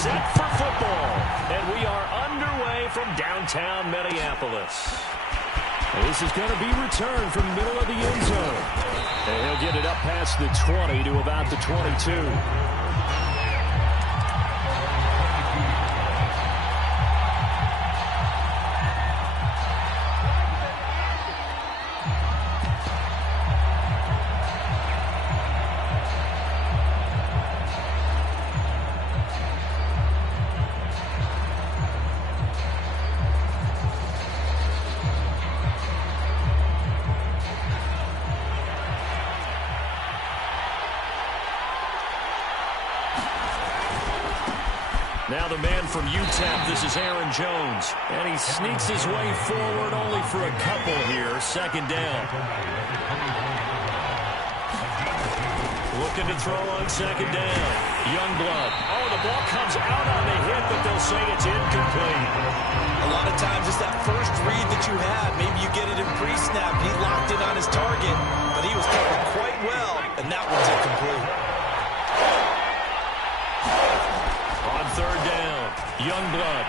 set for football. And we are underway from downtown Minneapolis. This is going to be returned from the middle of the end zone. And he'll get it up past the 20 to about the 22. Now the man from UTEP, this is Aaron Jones. And he sneaks his way forward only for a couple here. Second down. Looking to throw on second down. Youngblood. Oh, the ball comes out on the hit, but they'll say it's incomplete. A lot of times it's that first read that you have. Maybe you get it in pre-snap. He locked in on his target, but he was covered quite well, and that one's incomplete. On third down, Youngblood.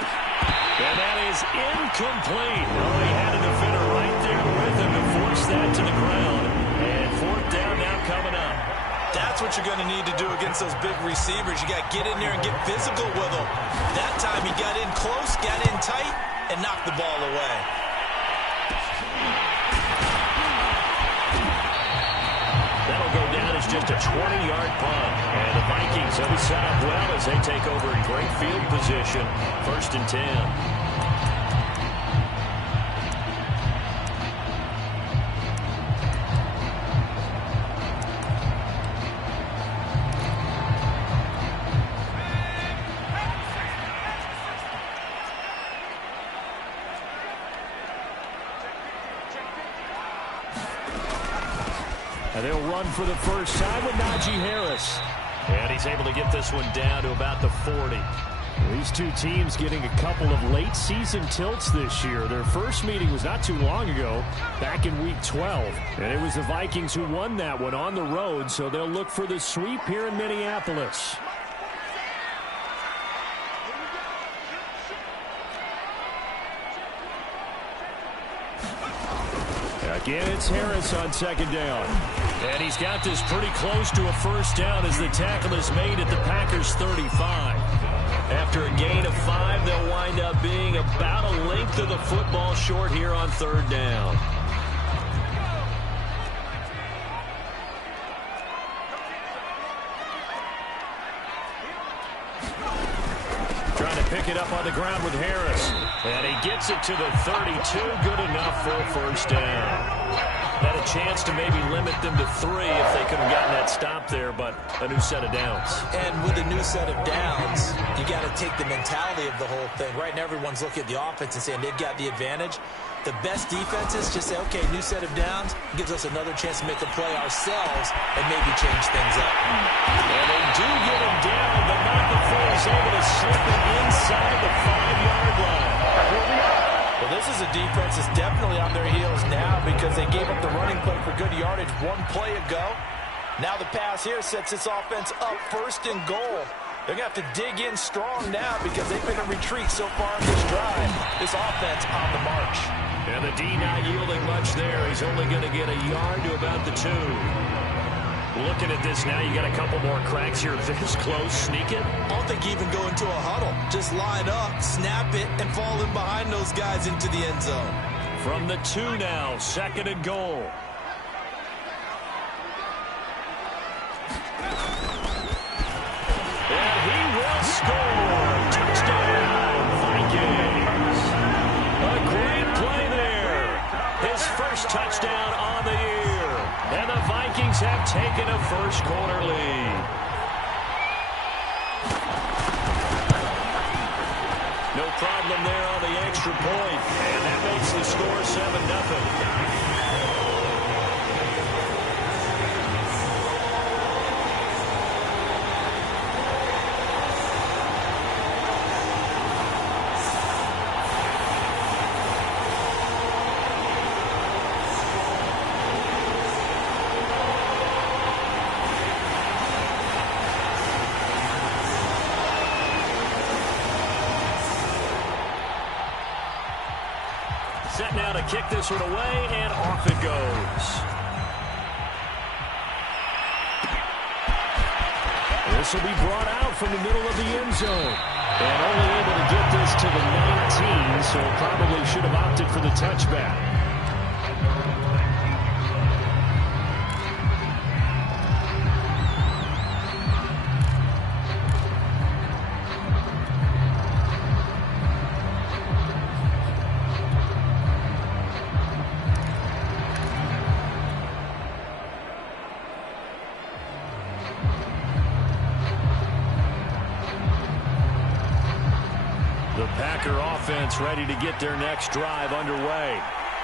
And that is incomplete. Oh, he had a defender right there with him to force that to the ground. And fourth down now coming up. That's what you're going to need to do against those big receivers. You got to get in there and get physical with them. That time he got in close, got in tight, and knocked the ball away. That'll go down as just a 20-yard punt. And the Vikings will be set up well as they take over in great field position. First and 10. And they'll run for the first time with Najee Harris. And he's able to get this one down to about the 40. These two teams getting a couple of late season tilts this year. Their first meeting was not too long ago, back in week 12. And it was the Vikings who won that one on the road, so they'll look for the sweep here in Minneapolis. Again, it's Harris on second down. And he's got this pretty close to a first down as the tackle is made at the Packers' 35. After a gain of 5, they'll wind up being about a length of the football short here on third down. Trying to pick it up on the ground with Harris. And he gets it to the 32. Good enough for a first down. Had a chance to maybe limit them to 3 if they could have gotten that stop there, but a new set of downs. And with a new set of downs, you got to take the mentality of the whole thing. Right now, everyone's looking at the offense and saying they've got the advantage. The best defenses just say, okay, new set of downs gives us another chance to make a play ourselves and maybe change things up. And they do get him down, but not before he's able to slip it inside the 5-yard line. Well, this is a defense that's definitely on their heels now because they gave up the running play for good yardage one play ago. Now the pass here sets this offense up first and goal. They're going to have to dig in strong now because they've been in retreat so far in this drive. This offense on the march. And the D not yielding much there. He's only going to get a yard to about the 2. Looking at this now, you got a couple more cracks here. This close, sneak it. I don't think you even go into a huddle. Just line up, snap it, and fall in behind those guys into the end zone. From the 2 now, second and goal. And he will score. Touchdown, Vikings. A great play there. His first touchdown on the year. And the Vikings have taken a first quarter lead. No problem there on the extra point. And that makes the score 7-0. set now to kick this one away, and off it goes. This will be brought out from the middle of the end zone. And only able to get this to the 19, so probably should have opted for the touchback. The Packer offense ready to get their next drive underway.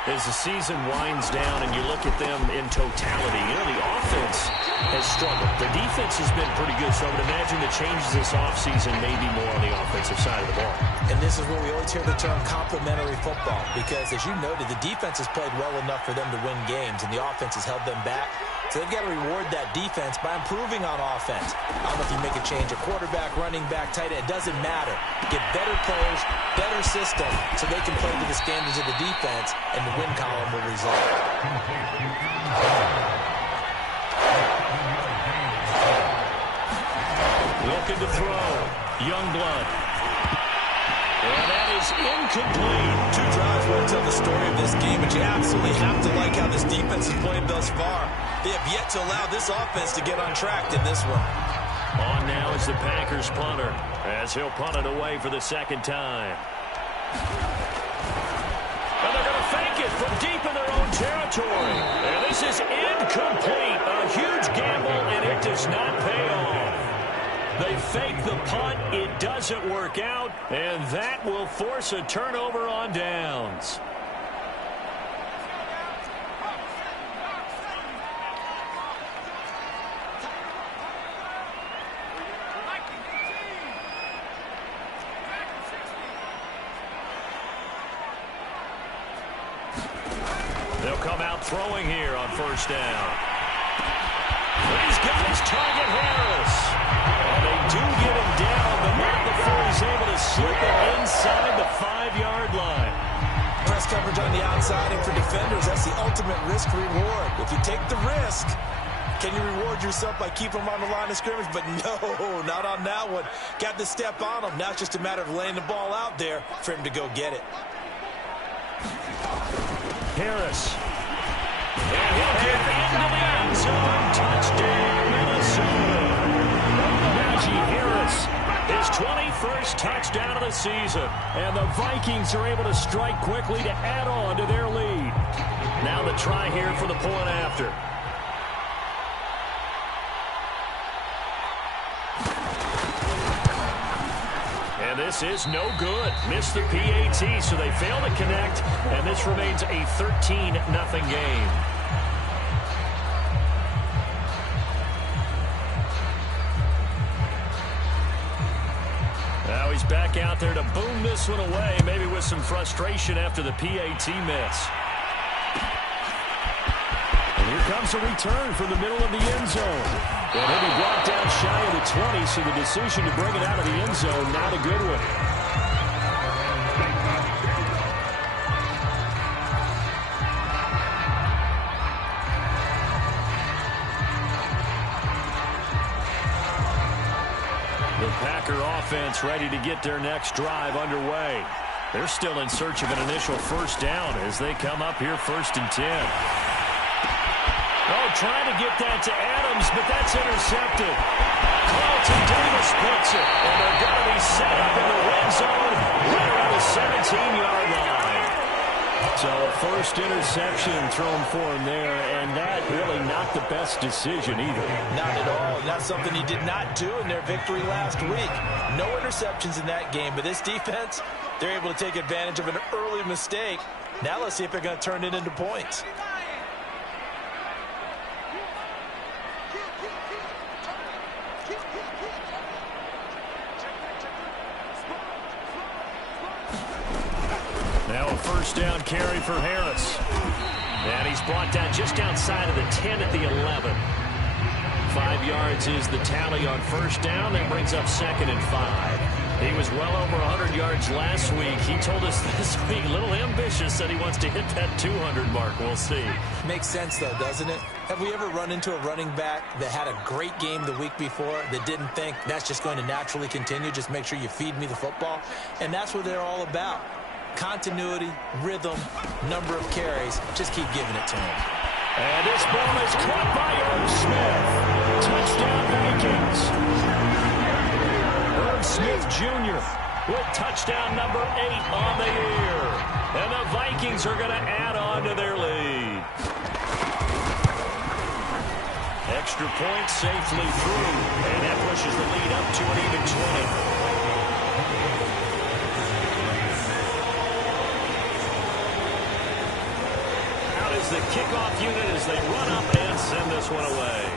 As the season winds down and you look at them in totality, the offense has struggled. The defense has been pretty good, so I would imagine the changes this offseason may be more on the offensive side of the ball. And this is where we always hear the term complementary football, because as you noted, the defense has played well enough for them to win games, and the offense has held them back. So they've got to reward that defense by improving on offense. I don't know if you make a change, a quarterback, running back, tight end, it doesn't matter. Get better players, better system, so they can play to the standards of the defense, and the win column will result. Looking to throw. Youngblood. And that is incomplete. Two drives won't tell the story of this game, but you absolutely have to like how this defense has played thus far. They have yet to allow this offense to get on track in this one. On now is the Packers punter, as he'll punt it away for the second time. And they're going to fake it from deep in their own territory. And this is incomplete. A huge gamble, and it does not pay off. They fake the punt. It doesn't work out, and that will force a turnover on downs. They'll come out throwing here on first down. He's got his target, Harris. And they do get him down, but not before he's able to slip it inside the 5-yard line. Press coverage on the outside, and for defenders, that's the ultimate risk-reward. If you take the risk, can you reward yourself by keeping them on the line of scrimmage? But no, not on that one. Got to step on him. Now it's just a matter of laying the ball out there for him to go get it. Harris. And he'll get into the end zone. Touchdown, Minnesota. Najee Harris, his 21st touchdown of the season. And the Vikings are able to strike quickly to add on to their lead. Now the try here for the point after. And this is no good. Missed the PAT, so they fail to connect, and this remains a 13-0 game. Now he's back out there to boom this one away, maybe with some frustration after the PAT miss. And here comes a return from the middle of the end zone. And he'll be brought down shy of the 20, so the decision to bring it out of the end zone, not a good one. The Packer offense ready to get their next drive underway. They're still in search of an initial first down as they come up here 1st and 10. Oh, trying to get that to Adams, but that's intercepted. Carlton Davis puts it, and they're going to be set up in the red zone right around the 17-yard line. So first interception thrown for him there, and that really not the best decision either. Not at all, and that's something he did not do in their victory last week. No interceptions in that game, but this defense, they're able to take advantage of an early mistake. Now let's see if they're going to turn it into points. Now a first down carry for Harris. And he's brought down just outside of the 10 at the 11. 5 yards is the tally on first down. That brings up 2nd and 5. He was well over 100 yards last week. He told us this week, a little ambitious, said he wants to hit that 200 mark. We'll see. Makes sense, though, doesn't it? Have we ever run into a running back that had a great game the week before that didn't think that's just going to naturally continue? Just make sure you feed me the football. And that's what they're all about. Continuity, rhythm, number of carries. Just keep giving it to him. And this ball is caught by Irv Smith. Touchdown, Vikings. Irv Smith Jr. with touchdown number 8 on the year. And the Vikings are going to add on to their lead. Extra point safely through. And that pushes the lead up to an even 20. The kickoff unit as they run up and send this one away.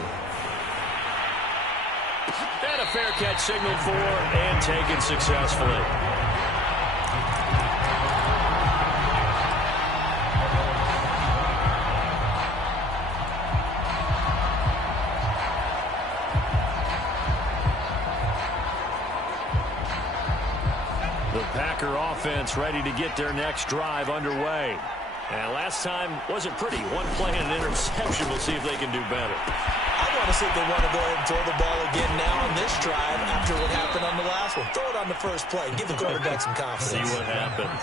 And a fair catch signaled for and taken successfully. The Packer offense ready to get their next drive underway. And last time wasn't pretty. One play and an interception. We'll see if they can do better. I want to see if they want to go ahead and throw the ball again now on this drive after what happened on the last one. Throw it on the first play. Give the quarterback some confidence. See what happens.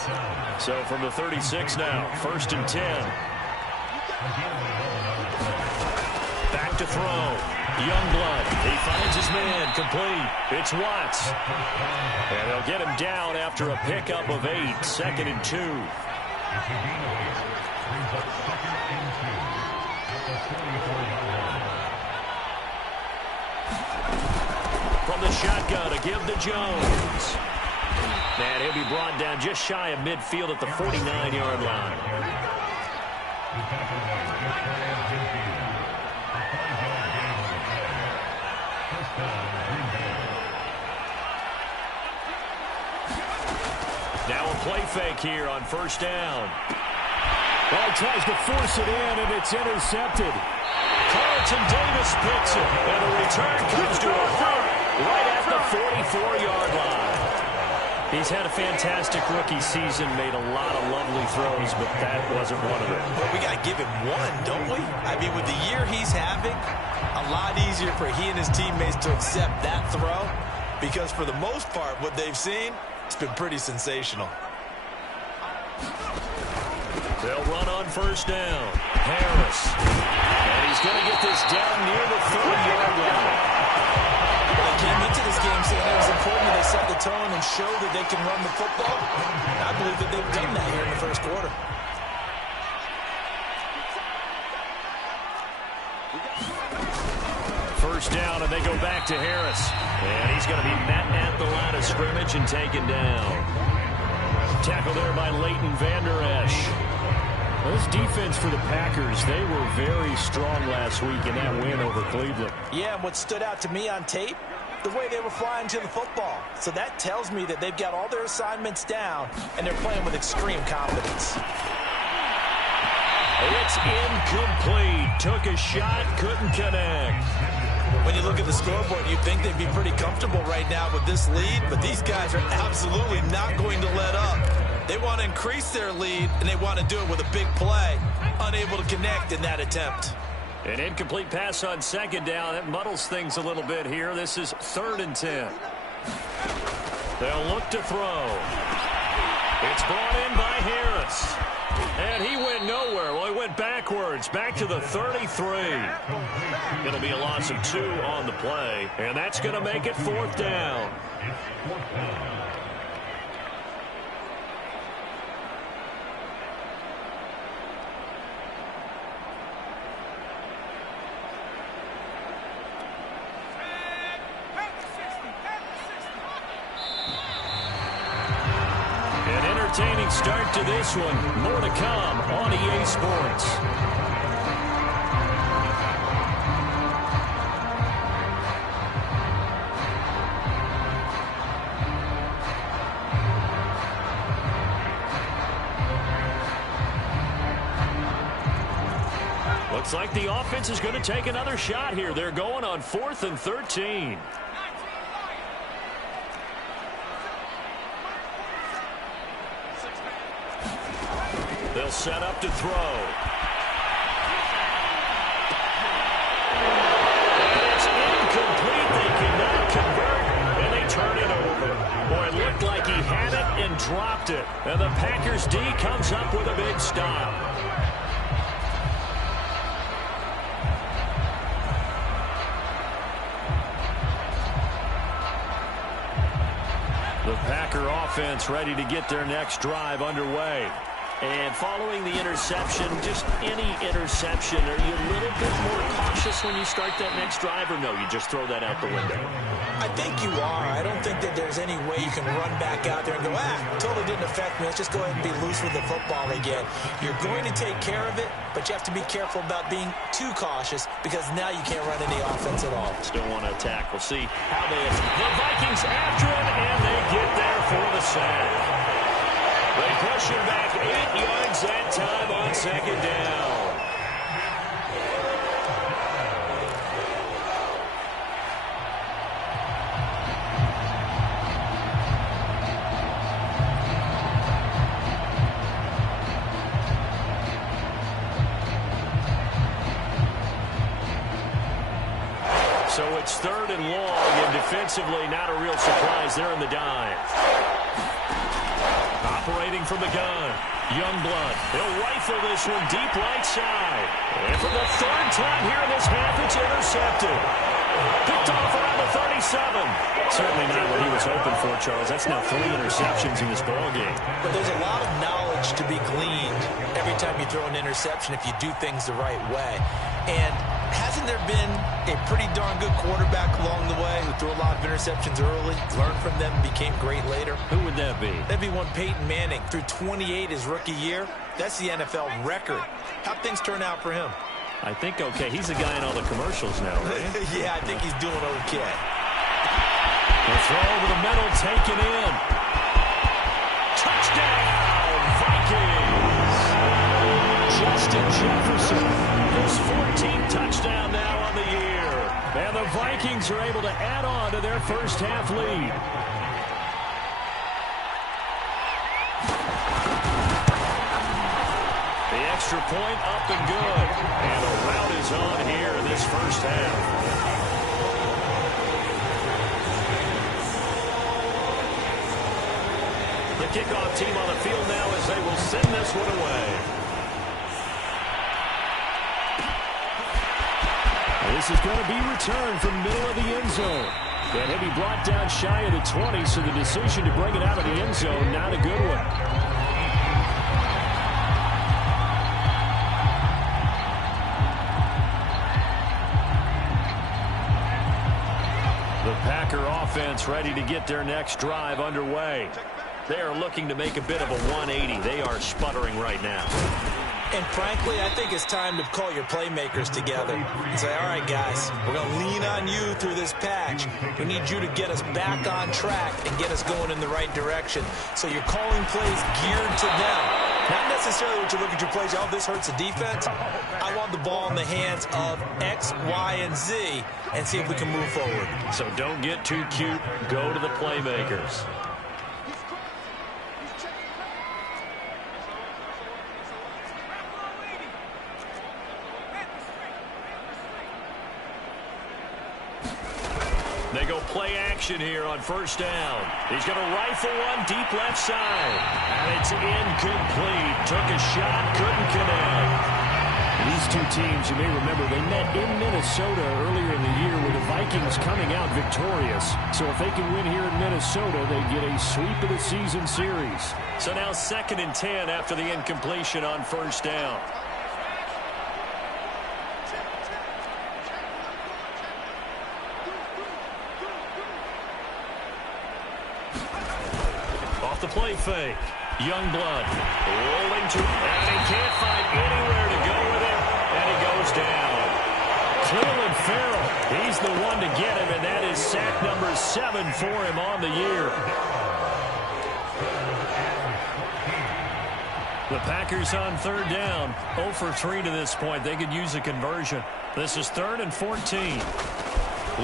So from the 36 now, 1st and 10. Back to throw. Youngblood. He finds his man. Complete. It's Watts. And they'll get him down after a pickup of 8. 2nd and 2. From the shotgun to give to Jones. And he'll be brought down just shy of midfield at the 49-yard line. Now a play fake here on 1st down. Well, he tries to force it in, and it's intercepted. Carlton Davis picks it, and the return comes to a halt right at the 44-yard line. He's had a fantastic rookie season, made a lot of lovely throws, but that wasn't one of them. Well, we got to give him one, don't we? I mean, with the year he's having, a lot easier for he and his teammates to accept that throw, because for the most part, what they've seen, it's been pretty sensational. They'll run on 1st down. Harris. And he's going to get this down near the 30-yard line. Well, they came into this game saying it was important that they set the tone and show that they can run the football. I believe that they've done that here in the 1st quarter. First down, and they go back to Harris. And he's going to be met at the line of scrimmage and taken down. Tackle there by Leighton Vander Esch. Well, this defense for the Packers, they were very strong last week in that win over Cleveland. Yeah, and what stood out to me on tape, the way they were flying to the football. So that tells me that they've got all their assignments down, and they're playing with extreme confidence. It's incomplete. Took a shot, couldn't connect. When you look at the scoreboard, you'd think they'd be pretty comfortable right now with this lead, but these guys are absolutely not going to let up. They want to increase their lead, and they want to do it with a big play. Unable to connect in that attempt. An incomplete pass on 2nd down. That muddles things a little bit here. This is 3rd and 10. They'll look to throw. It's brought in by Harris. And he went nowhere. Well, he went backwards, back to the 33. It'll be a loss of 2 on the play, and that's going to make it 4th down. Entertaining start to this one. More to come on EA Sports. Looks like the offense is going to take another shot here. They're going on 4th and 13. set up to throw. And it's incomplete. They cannot convert, and they turn it over. Boy, it looked like he had it and dropped it. And the Packers D comes up with a big stop. The Packer offense ready to get their next drive underway. And following the interception, just any interception, are you a little bit more cautious when you start that next drive, or no, you just throw that out the window? I think you are. I don't think that there's any way you can run back out there and go, totally didn't affect me. Let's just go ahead and be loose with the football again. You're going to take care of it, but you have to be careful about being too cautious because now you can't run any offense at all. Still want to attack. We'll see how they... The Vikings after him, and they get there for the sack. They push him back 8 yards that time on second down. So it's 3rd and long, and defensively not a real surprise there in the dive. Operating from the gun, Youngblood. He'll rifle this one deep right side. And for the 3rd time here in this half, it's intercepted. Picked off around the 37. Certainly not what he was hoping for, Charles. That's now 3 interceptions in this ballgame. But there's a lot of knowledge to be gleaned every time you throw an interception if you do things the right way. And hasn't there been a pretty darn good quarterback along the way who threw a lot of interceptions early, learned from them, and became great later? Who would that be? That'd be one Peyton Manning. Threw 28 his rookie year. That's the NFL record. How'd things turn out for him? I think okay. He's the guy in all the commercials now, right? Yeah, I think he's doing okay. The throw over the middle, taken in. Touchdown, Vikings! Justin Jefferson, his 14th touchdown now on the year. And the Vikings are able to add on to their first half lead. The extra point up and good. And a rout is on here in this first half. The kickoff team on the field now as they will send this one away. This is going to be returned from middle of the end zone. And he'll be brought down shy of the 20, so the decision to bring it out of the end zone, not a good one. The Packer offense ready to get their next drive underway. They are looking to make a bit of a 180. They are sputtering right now. And frankly, I think it's time to call your playmakers together and say, all right, guys, we're going to lean on you through this patch. We need you to get us back on track and get us going in the right direction. So you're calling plays geared to them. Not necessarily what you look at your plays, oh, this hurts the defense. I want the ball in the hands of X, Y, and Z and see if we can move forward. So don't get too cute. Go to the playmakers. They go play action here on first down. He's going to rifle one deep left side. And it's incomplete. Took a shot, couldn't connect. These two teams, you may remember, they met in Minnesota earlier in the year with the Vikings coming out victorious. So if they can win here in Minnesota, they get a sweep of the season series. So now 2nd and 10 after the incompletion on first down. Off the play fake. Youngblood rolling to, and he can't find anywhere to go with it, and he goes down. Cleveland Farrell, he's the one to get him, and that is sack number 7 for him on the year. The Packers on 3rd down, 0 for 3 to this point. They could use a conversion. This is 3rd and 14.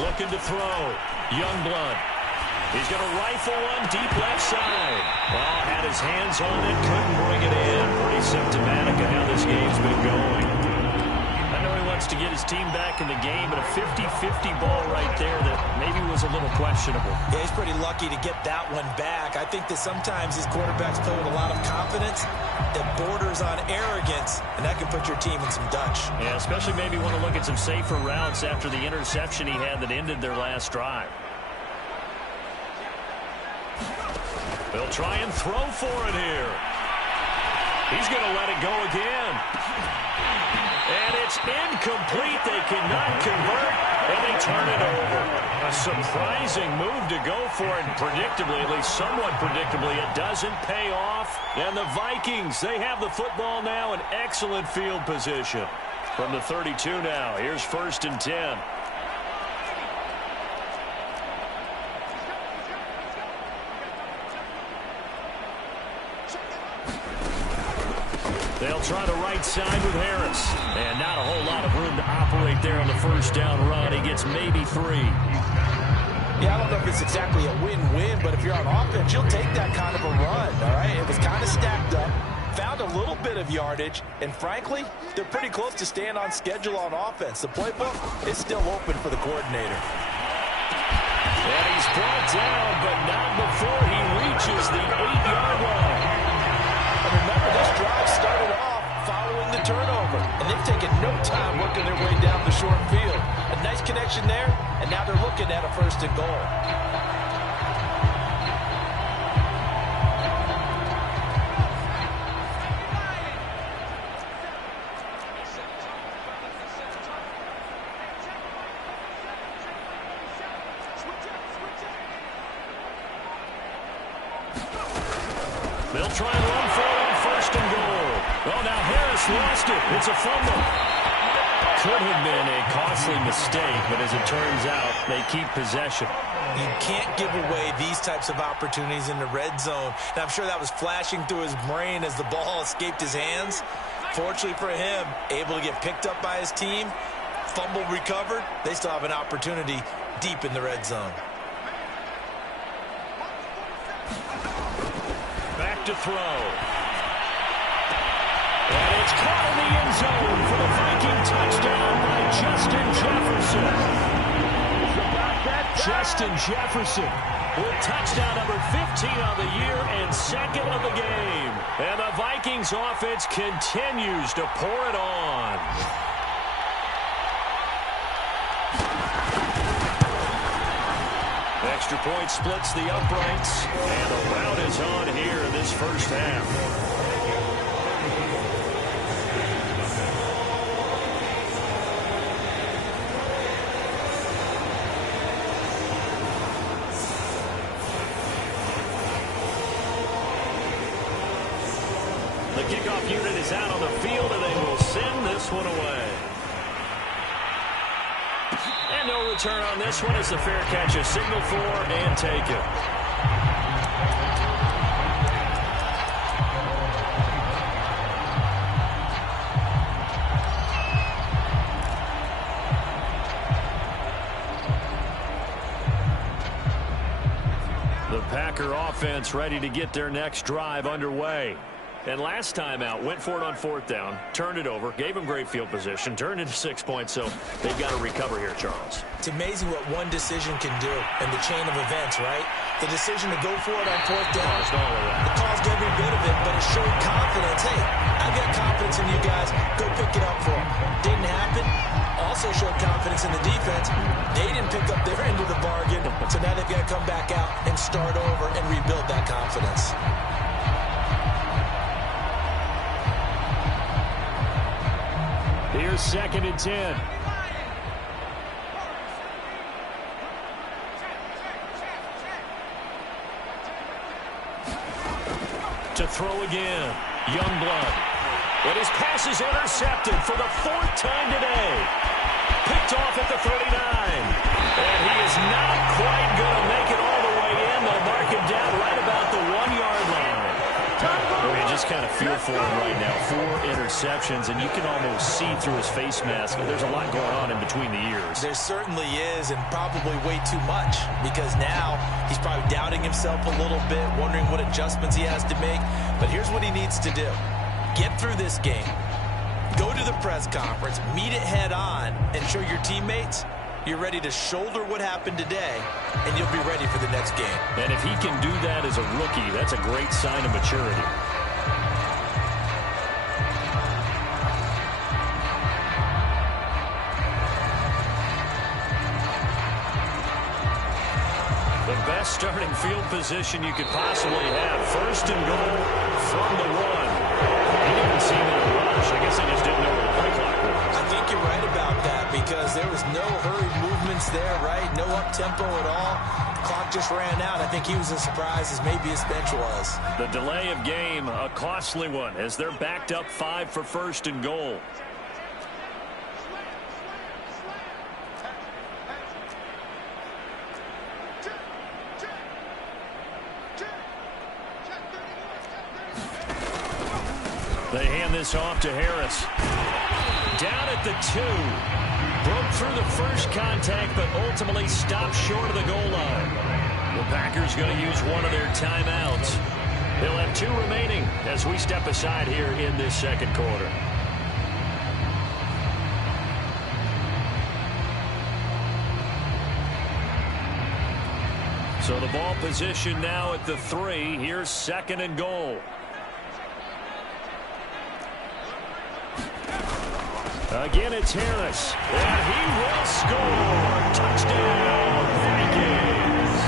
Looking to throw. Youngblood. He's going to rifle one deep left side. Well, had his hands on it, couldn't bring it in. Pretty symptomatic of how this game's been going. I know he wants to get his team back in the game, but a 50-50 ball right there that maybe was a little questionable. Yeah, he's pretty lucky to get that one back. I think that sometimes these quarterbacks play with a lot of confidence that borders on arrogance, and that can put your team in some Dutch. Yeah, especially maybe want to look at some safer routes after the interception he had that ended their last drive. They'll try and throw for it here. He's going to let it go again. And it's incomplete. They cannot convert, and they turn it over. A surprising move to go for it, and predictably, at least somewhat predictably, it doesn't pay off. And the Vikings, they have the football now in excellent field position. From the 32 now, here's 1st and 10. They'll try the right side with Harris. And not a whole lot of room to operate there on the first down run. He gets maybe 3. Yeah, I don't know if it's exactly a win-win, but if you're on offense, you'll take that kind of a run, all right? It was kind of stacked up, found a little bit of yardage, and frankly, they're pretty close to staying on schedule on offense. The playbook is still open for the coordinator. And he's brought down, but not before he reaches the 8-yard line. And remember, this drive started off following the turnover, and they've taken no time working their way down the short field. A nice connection there, and now they're looking at a 1st and goal. They'll try and run for it on 1st and goal. Oh, now Harris lost it. It's a fumble. Could have been a costly mistake, but as it turns out, they keep possession. You can't give away these types of opportunities in the red zone. And I'm sure that was flashing through his brain as the ball escaped his hands. Fortunately for him, able to get picked up by his team, fumble recovered. They still have an opportunity deep in the red zone. Back to throw. And it's caught in the end zone for the Viking touchdown by Justin Jefferson. Justin Jefferson with touchdown number 15 on the year and 2nd of the game. And the Vikings offense continues to pour it on. Extra point splits the uprights, and the rout is on here in this first half. The kickoff unit is out on the field, and they will send this one away. And no return on this one as the fair catch is signaled for and taken. The Packer offense ready to get their next drive underway. And last time out, went for it on 4th down, turned it over, gave them great field position, turned into 6 points, so they've got to recover here, Charles. It's amazing what one decision can do in the chain of events, right? The decision to go for it on 4th down. It caused every bit of it, but it showed confidence. Hey, I've got confidence in you guys. Go pick it up for them. Didn't happen. Also showed confidence in the defense. They didn't pick up their end of the bargain, so now they've got to come back out and start over and rebuild that confidence. Here's 2nd and 10. To throw again, Youngblood. But his pass is intercepted for the 4th time today. Picked off at the 39. And he is not quite going to make it all the way in. They'll mark him down right about the 1-yard line. Well, you just kind of feel for him right now. 4 interceptions, and you can almost see through his face mask. There's a lot going on in between the ears. There certainly is, and probably way too much, because now he's probably doubting himself a little bit, wondering what adjustments he has to make. But here's what he needs to do. Get through this game. Go to the press conference, meet it head on, and show your teammates you're ready to shoulder what happened today, and you'll be ready for the next game. And if he can do that as a rookie, that's a great sign of maturity. The best starting field position you could possibly have. First and goal from the 1. He didn't seem in a rush. I guess they just didn't know where the play clock was. I think you're right about that, because there was no hurried movements there, right? No up-tempo at all. The clock just ran out. I think he was as surprised as maybe his bench was. The delay of game, a costly one, as they're backed up 5 for first and goal. They hand this off to Harris. Down at the 2. Broke through the first contact, but ultimately stopped short of the goal line. The Packers going to use one of their timeouts. They'll have 2 remaining as we step aside here in this second quarter. So the ball position now at the 3. Here's second and goal. Again, it's Harris. And he will score. Touchdown, Vikings.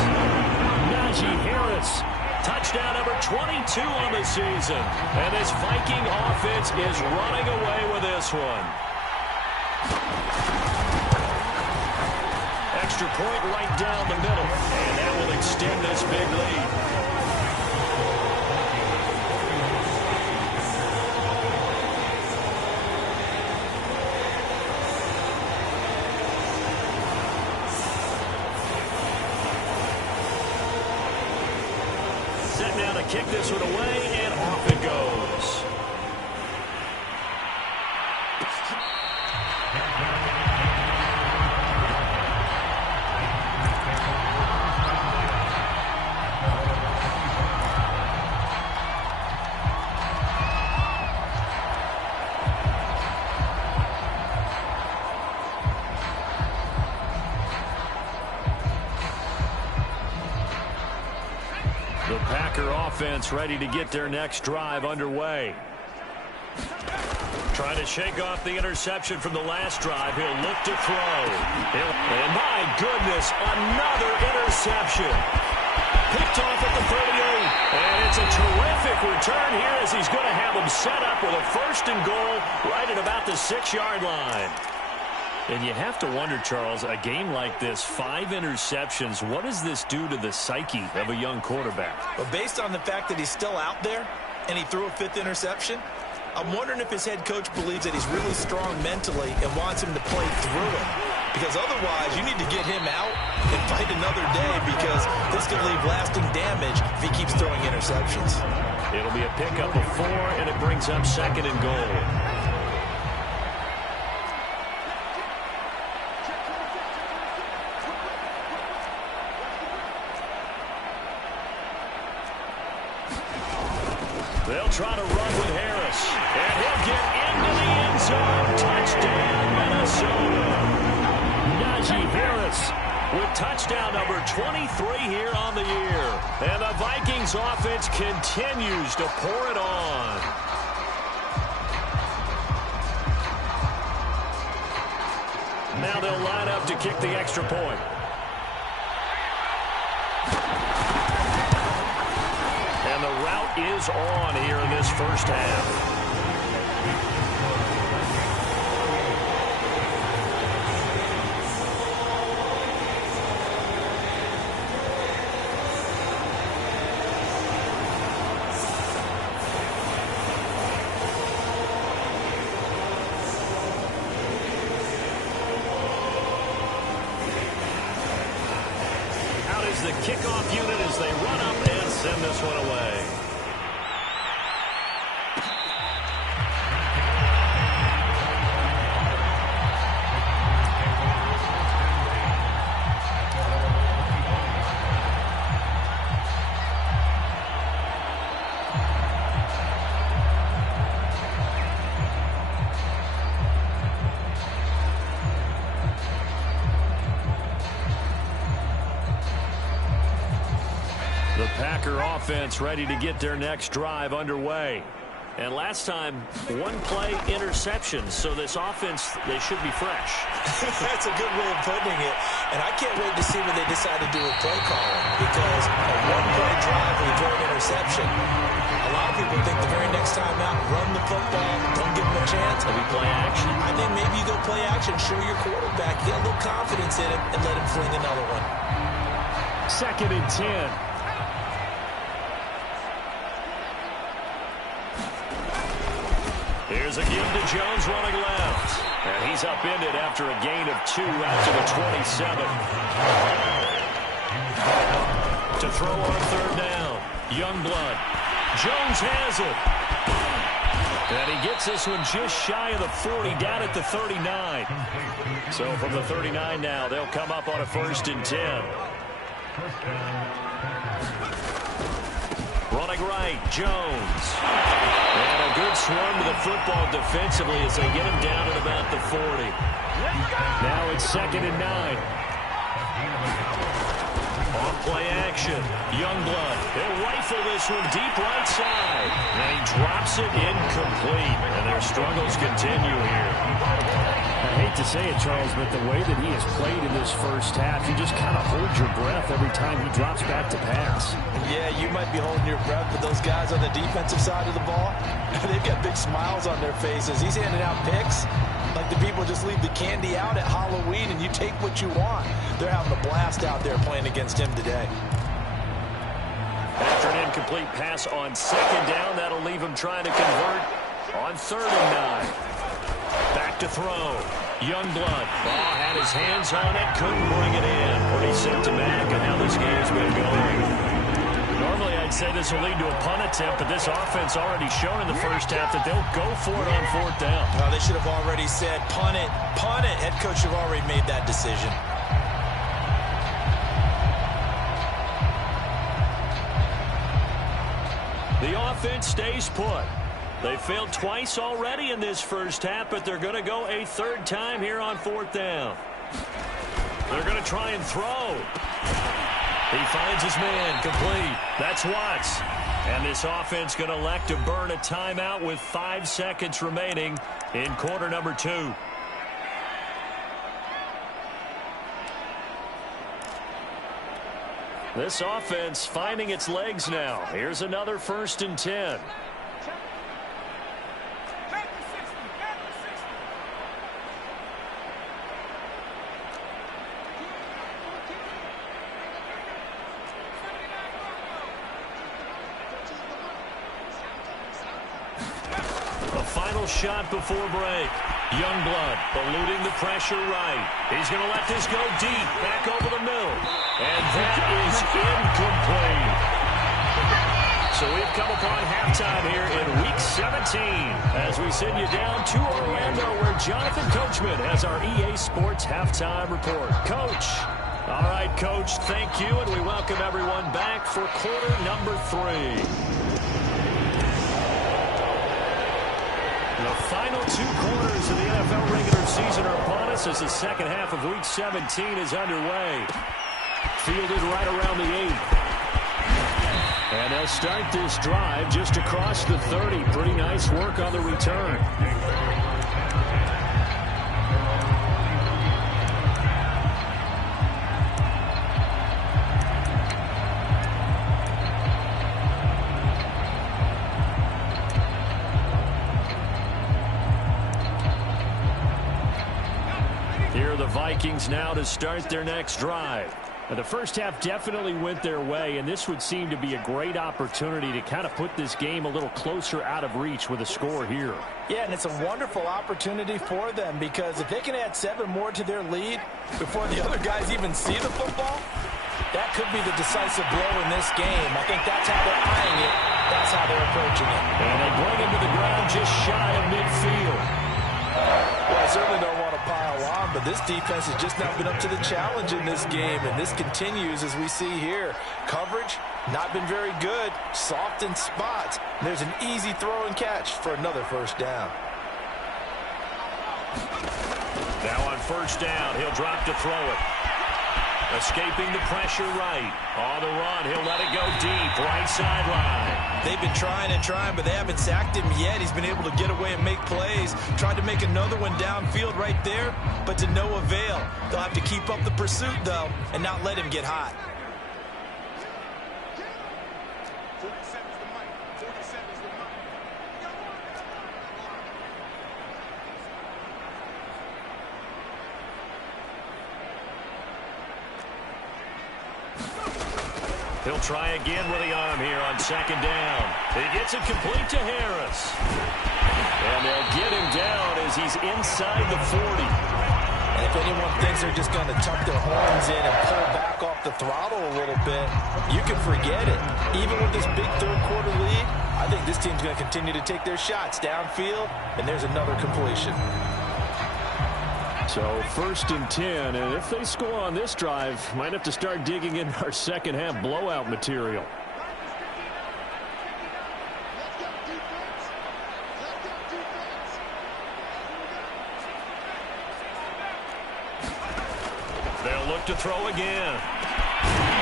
Najee Harris. Touchdown number 22 on the season. And this Viking offense is running away with this one. Extra point right down the middle. And that will extend this big lead. Now to kick this one away, and off it goes. The Packer offense ready to get their next drive underway. Trying to shake off the interception from the last drive. He'll look to throw. And my goodness, another interception. Picked off at the 38. And it's a terrific return here as he's going to have him set up with a first and goal right at about the 6-yard line. And you have to wonder, Charles, a game like this, 5 interceptions, what does this do to the psyche of a young quarterback? Well, based on the fact that he's still out there and he threw a 5th interception, I'm wondering if his head coach believes that he's really strong mentally and wants him to play through it. Because otherwise, you need to get him out and fight another day, because this could leave lasting damage if he keeps throwing interceptions. It'll be a pickup of 4, and it brings up second and goal. They'll try to run with Harris. And he'll get into the end zone. Touchdown, Minnesota. Najee Harris with touchdown number 23 here on the year. And the Vikings offense continues to pour it on. Now they'll line up to kick the extra point. And the route is on here in this first half. Out is the kickoff unit as they run up and send this one away. Packer offense ready to get their next drive underway. And last time, one-play interceptions, so this offense, they should be fresh. That's a good way of putting it. And I can't wait to see what they decide to do with play calling, because a one-play drive with a throw an interception, a lot of people think the very next time out, run the football, don't give them a chance. Maybe play action. I think maybe you go play action, show your quarterback, get a little confidence in him, and let him fling another one. 2nd and 10. Here's a give to Jones running left. And he's upended after a gain of 2 out to the 27. To throw on 3rd down. Youngblood. Jones has it. And he gets this one just shy of the 40, down at the 39. So from the 39 now, they'll come up on a 1st and 10. Running right, Jones. And a good swarm to the football defensively as they get him down at about the 40. Now it's 2nd and 9. On play action, Youngblood. They'll rifle this one deep right side. And he drops it incomplete. And their struggles continue here. I hate to say it, Charles, but the way that he has played in this first half, you just kind of hold your breath every time he drops back to pass. Yeah, you might be holding your breath, but those guys on the defensive side of the ball, they've got big smiles on their faces. He's handing out picks like the people just leave the candy out at Halloween and you take what you want. They're having a blast out there playing against him today. After an incomplete pass on 2nd down, that'll leave him trying to convert on 3rd and 9. Back to throw. Youngblood. Had his hands on it. Couldn't bring it in. Pretty symptomatic of how this game's been going. Normally, I'd say this will lead to a punt attempt, but this offense already shown in the first half that they'll go for it on 4th down. Well, they should have already said, punt it, punt it. Head coach should have already made that decision. The offense stays put. They failed twice already in this first half, but they're going to go a 3rd time here on 4th down. They're going to try and throw. He finds his man, complete. That's Watts. And this offense going to elect to burn a timeout with 5 seconds remaining in quarter number 2. This offense finding its legs now. Here's another 1st and 10. Final shot before break. Youngblood eluding the pressure right. He's going to let this go deep, back over the middle. And that is incomplete. So we've come upon halftime here in Week 17 as we send you down to Orlando where Jonathan Coachman has our EA Sports Halftime Report. Coach. All right, Coach, thank you, and we welcome everyone back for quarter number 3. The final 2 quarters of the NFL regular season are upon us as the second half of Week 17 is underway. Fielded right around the 8. And they'll start this drive just across the 30. Pretty nice work on the return. Here are the Vikings now to start their next drive. Now, the first half definitely went their way, and this would seem to be a great opportunity to kind of put this game a little closer out of reach with a score here. Yeah, and it's a wonderful opportunity for them because if they can add 7 more to their lead before the other guys even see the football, that could be the decisive blow in this game. I think that's how they're eyeing it. That's how they're approaching it. And they bring him to the ground just shy of midfield. Well, I certainly don't want to pile on, but this defense has just not been up to the challenge in this game, and this continues as we see here. Coverage, not been very good, soft in spots. There's an easy throw and catch for another first down. Now on first down, he'll drop to throw it. Escaping the pressure right. On the run, he'll let it go deep. Right sideline. They've been trying and trying, but they haven't sacked him yet. He's been able to get away and make plays. Tried to make another one downfield right there, but to no avail. They'll have to keep up the pursuit, though, and not let him get hot. He'll try again with the arm here on second down. He gets it complete to Harris. And they'll get him down as he's inside the 40. And if anyone thinks they're just going to tuck their horns in and pull back off the throttle a little bit, you can forget it. Even with this big third-quarter lead, I think this team's going to continue to take their shots downfield, and there's another completion. So 1st and 10, and if they score on this drive, might have to start digging in our second half blowout material. They'll look to throw again.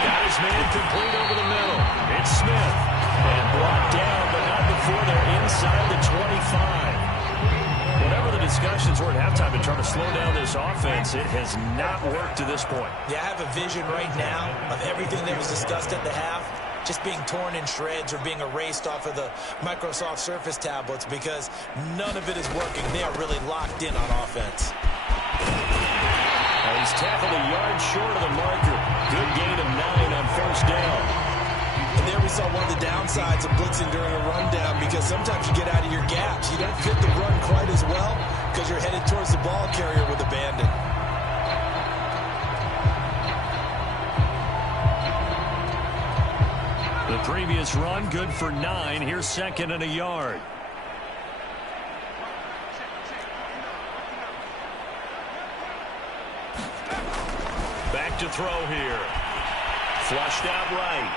Got his man complete over the middle. It's Smith. And brought down, but not before they're inside the 25. Whatever the discussions were at halftime in trying to slow down this offense, it has not worked to this point. Yeah, I have a vision right now of everything that was discussed at the half just being torn in shreds or being erased off of the Microsoft Surface tablets because none of it is working. They are really locked in on offense. He's tackled a yard short of the marker. Good gain of 9 on 1st down. And there we saw one of the downsides of blitzing during a rundown because sometimes you get out of your gaps. You don't fit the run quite as well because you're headed towards the ball carrier with abandon. The previous run good for 9. Here's 2nd and a yard. Back to throw here. Flushed out right.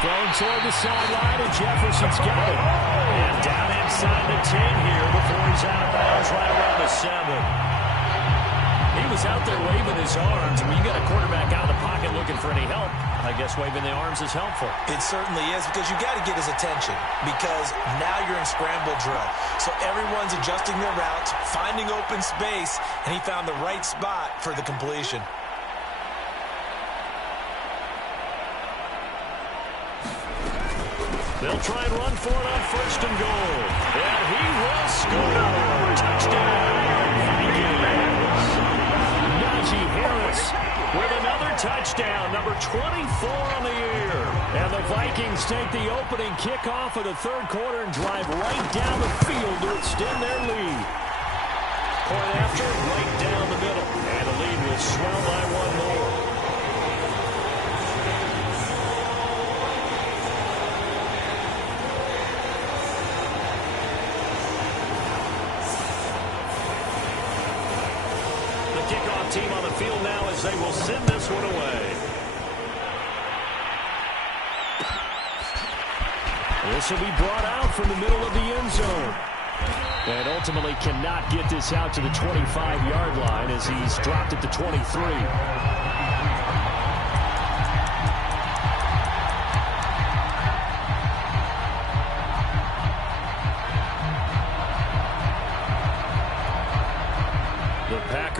Thrown toward the sideline, and Jefferson's got it. And down inside the 10 here before he's out of bounds right around the 7. He was out there waving his arms. I mean, you got a quarterback out of the pocket looking for any help. I guess waving the arms is helpful. It certainly is because you got to get his attention because now you're in scramble drill. So everyone's adjusting their routes, finding open space, and he found the right spot for the completion. They'll try and run for it on 1st and goal. And he will score. Touchdown, Vikings. Najee Harris with another touchdown, number 24 on the year. And the Vikings take the opening kickoff of the 3rd quarter and drive right down the field to extend their lead. Point after, right down the middle. And the lead will swell by 1 more. Kickoff team on the field now as they will send this one away. This will be brought out from the middle of the end zone. And ultimately cannot get this out to the 25-yard line as he's dropped at the 23.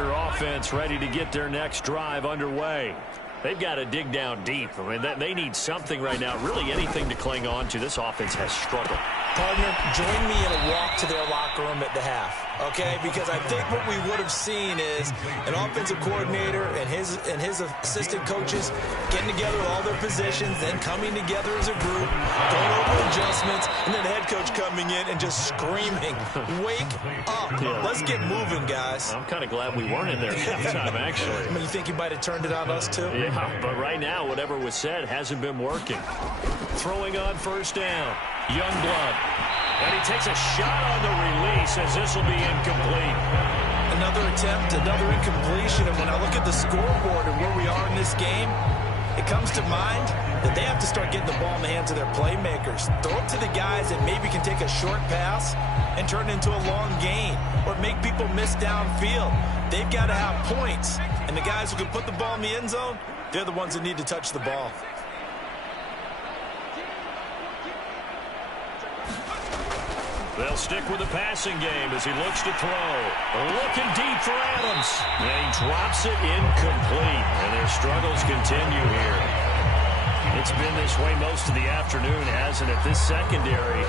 Offense ready to get their next drive underway. They've got to dig down deep. I mean, they need something right now, really anything to cling on to. This offense has struggled. Partner, join me in a walk to their locker room at the half, okay? Because I think what we would have seen is an offensive coordinator and his assistant coaches getting together with all their positions, then coming together as a group, going over adjustments, and then the head coach coming in and just screaming, wake up. Yeah. Let's get moving, guys. I'm kind of glad we weren't in there halftime, actually. I mean, you think you might have turned it on us, too? Yeah, but right now, whatever was said hasn't been working. Throwing on 1st down. Youngblood. And he takes a shot on the release as this will be incomplete. Another attempt, another incompletion. And when I look at the scoreboard and where we are in this game, it comes to mind that they have to start getting the ball in the hands of their playmakers. Throw it to the guys that maybe can take a short pass and turn it into a long gain or make people miss downfield. They've got to have points, and the guys who can put the ball in the end zone, they're the ones that need to touch the ball. They'll stick with the passing game as he looks to throw. Looking deep for Adams. And he drops it incomplete. And their struggles continue here. It's been this way most of the afternoon, hasn't it? This secondary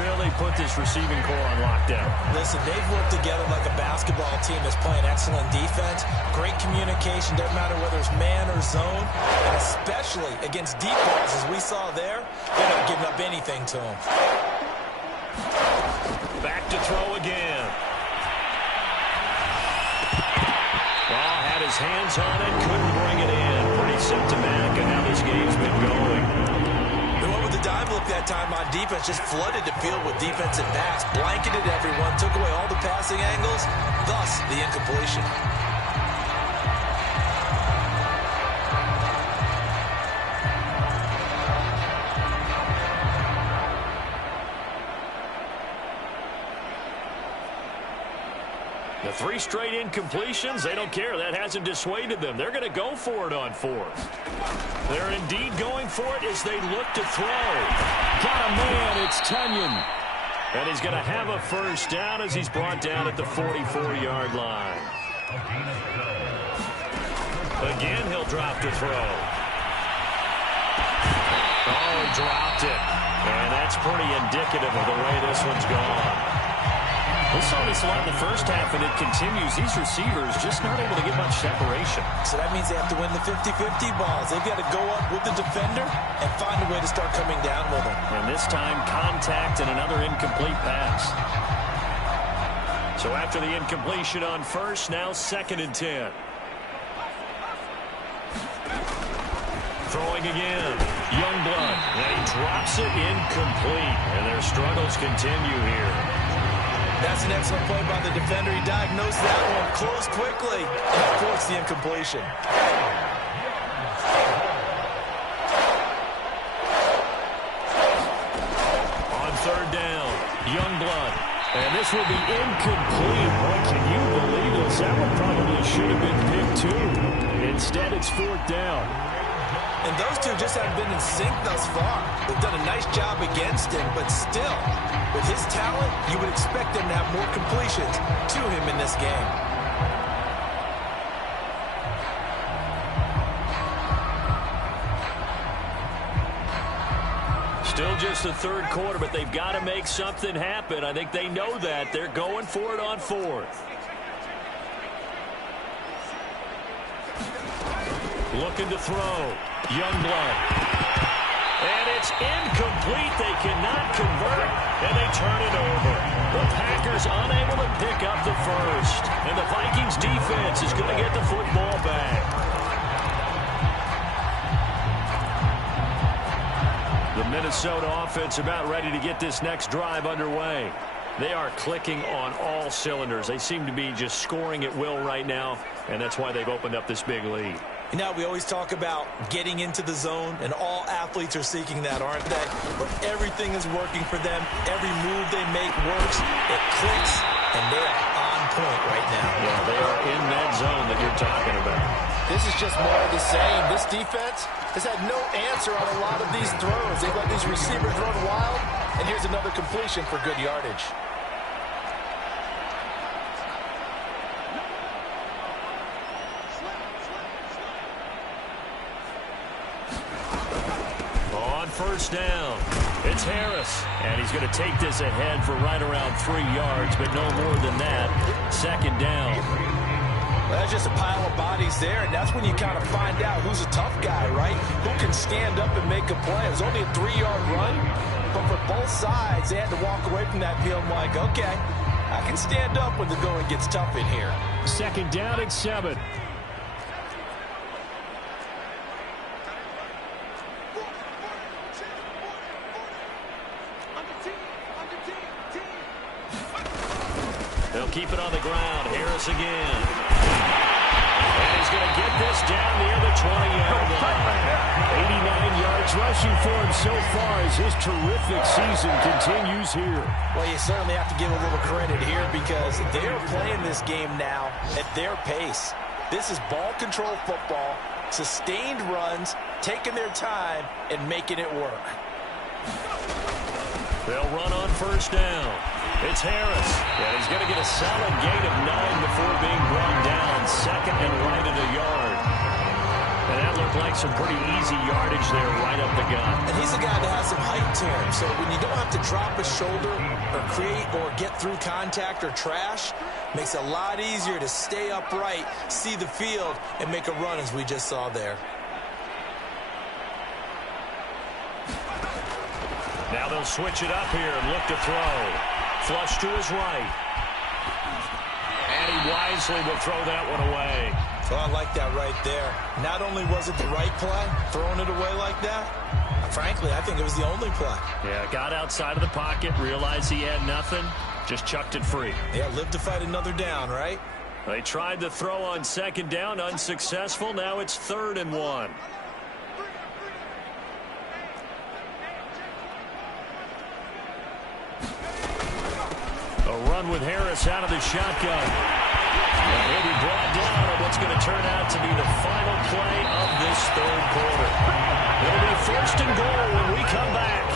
really put this receiving core on lockdown. Listen, they've worked together like a basketball team that's playing excellent defense. Great communication, doesn't matter whether it's man or zone. And especially against deep balls, as we saw there, they're not giving up anything to them. Back to throw again. Ball had his hands on it, couldn't bring it in. Pretty symptomatic of how this game's been going. They went with the dive look that time on defense, just flooded the field with defensive backs, blanketed everyone, took away all the passing angles, thus the incompletion. The 3 straight incompletions, they don't care. That hasn't dissuaded them. They're going to go for it on 4th. They're indeed going for it as they look to throw. Got a man, it's Tunyon. And he's going to have a first down as he's brought down at the 44-yard line. Again, he'll drop to throw. Oh, he dropped it. And that's pretty indicative of the way this one's gone. We saw this a lot in the first half, and it continues. These receivers just not able to get much separation. So that means they have to win the 50-50 balls. They've got to go up with the defender and find a way to start coming down with them. And this time, contact and another incomplete pass. So after the incompletion on first, now 2nd and 10. Throwing again. Youngblood. And he drops it incomplete. And their struggles continue here. That's an excellent play by the defender. He diagnosed that one, closed quickly, and forced the incompletion. On 3rd down, Youngblood. And this will be incomplete. Boy, can you believe this? That one probably should have been picked too. Instead, it's 4th down. And those two just haven't been in sync thus far. They've done a nice job against him, but still, with his talent, you would expect them to have more completions to him in this game. Still just the 3rd quarter, but they've got to make something happen. I think they know that. They're going for it on 4th. Looking to throw. Youngblood. And it's incomplete. They cannot convert, and they turn it over. The Packers unable to pick up the first. And the Vikings defense is going to get the football back. The Minnesota offense about ready to get this next drive underway. They are clicking on all cylinders. They seem to be just scoring at will right now, and that's why they've opened up this big lead. You know, we always talk about getting into the zone, and all athletes are seeking that, aren't they? Where everything is working for them. Every move they make works. It clicks, and they are on point right now. Yeah, they are in that zone that you're talking about. This is just more of the same. This defense has had no answer on a lot of these throws. They've let these receivers run wild, and here's another completion for good yardage. On 1st down, it's Harris. And he's going to take this ahead for right around 3 yards, but no more than that. 2nd down. Well, that's just a pile of bodies there, and that's when you kind of find out who's a tough guy, right? Who can stand up and make a play. It was only a 3-yard run, but for both sides, they had to walk away from that field like, okay, I can stand up when the going gets tough in here. 2nd down and 7. They'll keep it on the ground. Harris again. And he's going to get this down near the 20-yard line. 89 yards rushing for him so far as his terrific season continues here. Well, you certainly have to give a little credit here because they're playing this game now at their pace. This is ball control football, sustained runs, taking their time, and making it work. They'll run on first down. It's Harris, and he's going to get a solid gain of 9 before being brought down. Second and right at a yard. And that looked like some pretty easy yardage there right up the gut. And he's a guy that has some height to him, so when you don't have to drop a shoulder or create or get through contact or trash, makes it a lot easier to stay upright, see the field, and make a run as we just saw there. Now they'll switch it up here and look to throw. Flush to his right. And he wisely will throw that one away. So I like that right there. Not only was it the right play, throwing it away like that, frankly, I think it was the only play. Yeah, got outside of the pocket, realized he had nothing, just chucked it free. Yeah, live to fight another down, right? They tried to throw on second down, unsuccessful. Now it's 3rd and 1. A run with Harris out of the shotgun. And he'll be brought down on what's going to turn out to be the final play of this 3rd quarter. It'll be 1st and goal when we come back.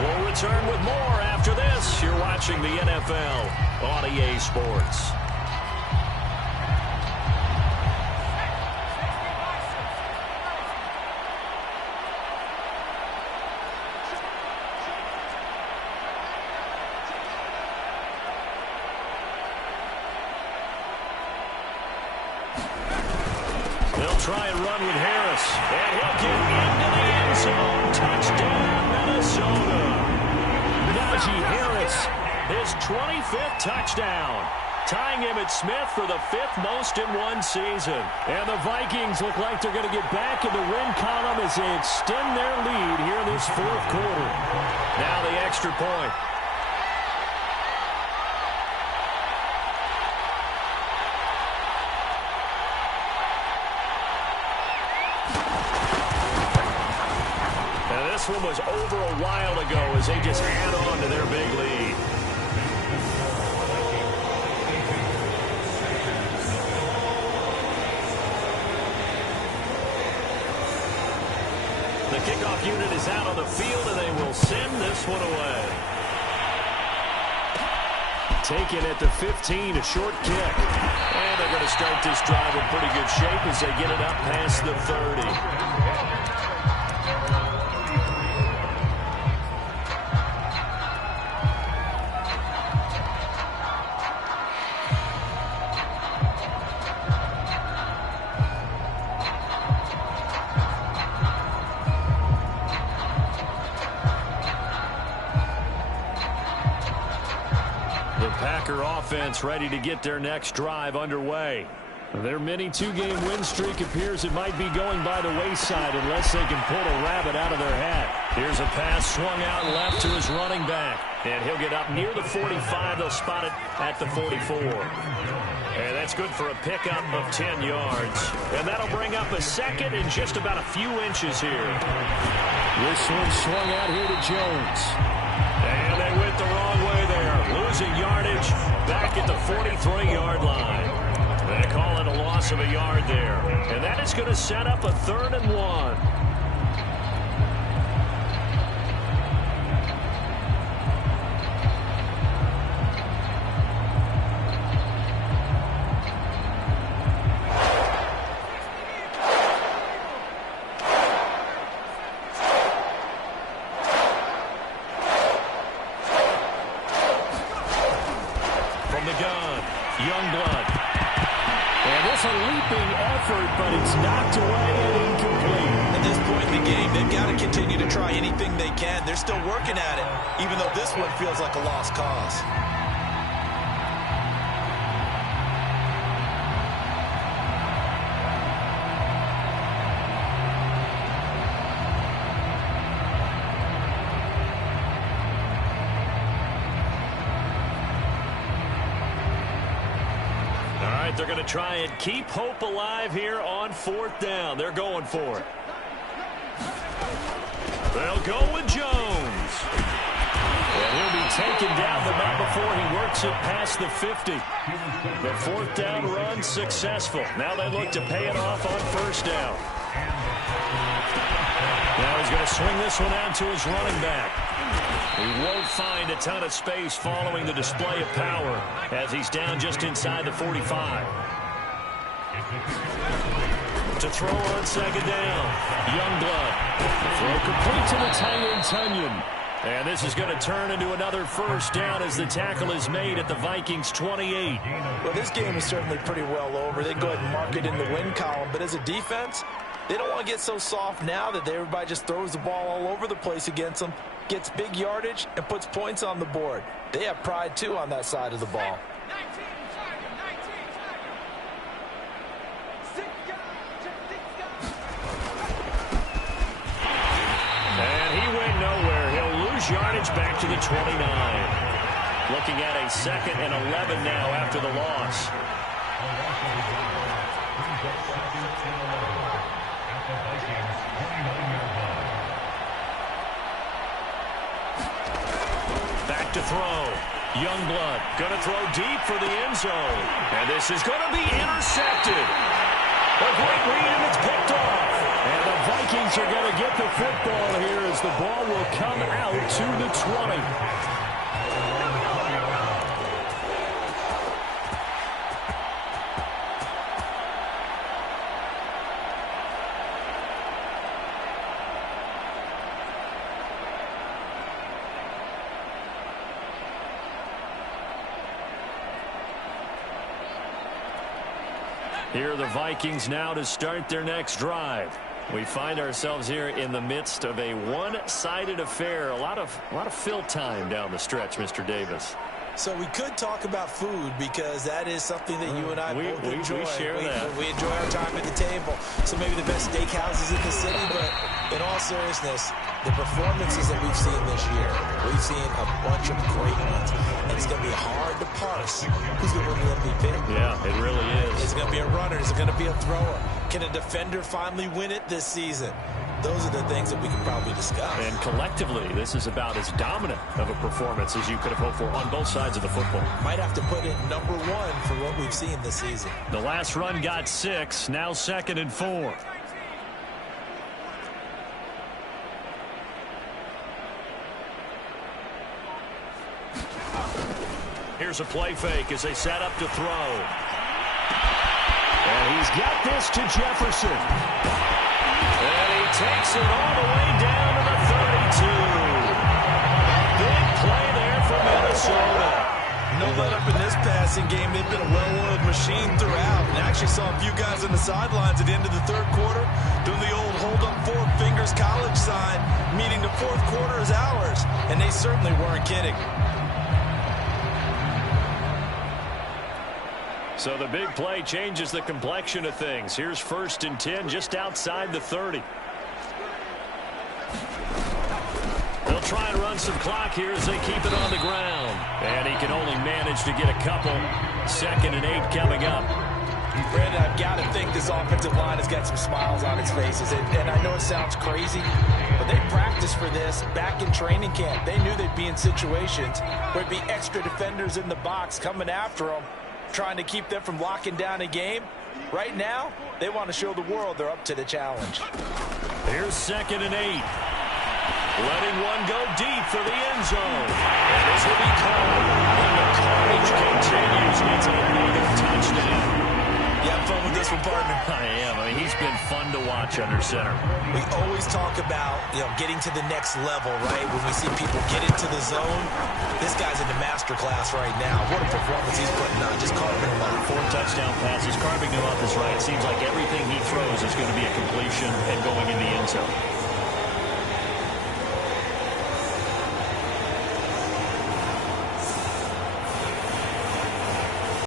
We'll return with more after this. You're watching the NFL on EA Sports. Try and run with Harris. And he'll get into the end zone. Touchdown, Minnesota. Najee Harris, his 25th touchdown. Tying him at Smith for the 5th most in one season. And the Vikings look like they're going to get back in the win column as they extend their lead here in this 4th quarter. Now the extra point. This one was over a while ago as they just add on to their big lead. The kickoff unit is out on the field, and they will send this one away. Taken at the 15, a short kick. And they're going to start this drive in pretty good shape as they get it up past the 30. Offense ready to get their next drive underway. Their mini 2-game win streak appears it might be going by the wayside unless they can pull a rabbit out of their hat. Here's a pass swung out left to his running back. And he'll get up near the 45. They'll spot it at the 44. And that's good for a pickup of 10 yards. And that'll bring up a second and just about a few inches here. This one swung out here to Jones. And they went the wrong way there. Losing yardage back at the 43-yard line. They call it a loss of a yard there. And that is going to set up a 3rd and 1. But it's knocked away and incomplete. At this point in the game, they've got to continue to try anything they can. They're still working at it, even though this one feels like a lost cause. They're going to try and keep hope alive here on 4th down. They're going for it. They'll go with Jones. And he'll be taken down, but not before he works it past the 50. The fourth down run successful. Now they look to pay it off on first down. Now he's going to swing this one out to his running back. He won't find a ton of space following the display of power as he's down just inside the 45. To throw on second down. Youngblood. Throw complete to the tight end, Tunyon. And this is going to turn into another first down as the tackle is made at the Vikings 28. Well, this game is certainly pretty well over. They can go ahead and mark it in the win column. But as a defense, they don't want to get so soft now that everybody just throws the ball all over the place against them, gets big yardage, and puts points on the board. They have pride, too, on that side of the ball. Yardage back to the 29. Looking at a 2nd and 11 now after the loss. Back to throw. Youngblood going to throw deep for the end zone. And this is going to be intercepted. A great read, and it's picked off. And the Vikings are going to get the football here as the ball will come out to the 20. Here are the Vikings now to start their next drive. We find ourselves here in the midst of a one-sided affair. A lot of fill time down the stretch, Mr. Davis. So we could talk about food because that is something that you and I both enjoy. We share that. We enjoy our time at the table. So maybe the best steakhouses in the city, but in all seriousness, the performances that we've seen this year, we've seen a bunch of great ones. And it's going to be hard to parse who's going to win the MVP. Yeah, it really is. Is it going to be a runner? Is it going to be a thrower? Can a defender finally win it this season? Those are the things that we can probably discuss. And collectively, this is about as dominant of a performance as you could have hoped for on both sides of the football. Might have to put it number 1 for what we've seen this season. The last run got 6, now 2nd and 4. Here's a play fake as they set up to throw. And he's got this to Jefferson. And he takes it all the way down to the 32. Big play there for Minnesota. No let up in this passing game. They've been a well-oiled machine throughout. And I actually saw a few guys on the sidelines at the end of the third quarter doing the old hold up 4 fingers college sign, meaning the fourth quarter is ours. And they certainly weren't kidding. So the big play changes the complexion of things. Here's 1st and 10 just outside the 30. They'll try and run some clock here as they keep it on the ground. And he can only manage to get a couple. 2nd and 8 coming up. Brandon, I've got to think this offensive line has got some smiles on its faces. And I know it sounds crazy, but they practiced for this back in training camp. They knew they'd be in situations where there'd be extra defenders in the box coming after them, trying to keep them from locking down a game. Right now, they want to show the world they're up to the challenge. Here's 2nd and 8. Letting one go deep for the end zone. And this will be called. And the carnage continues. And it's a native touchdown. You have fun with this one, partner? I am. I mean, he's been fun to watch under center. We always talk about, getting to the next level, right? When we see people get into the zone, this guy's in the master class right now. What a performance he's putting on, just carving them up. 4 touchdown passes, carving them up is right. It seems like everything he throws is going to be a completion and going in the end zone.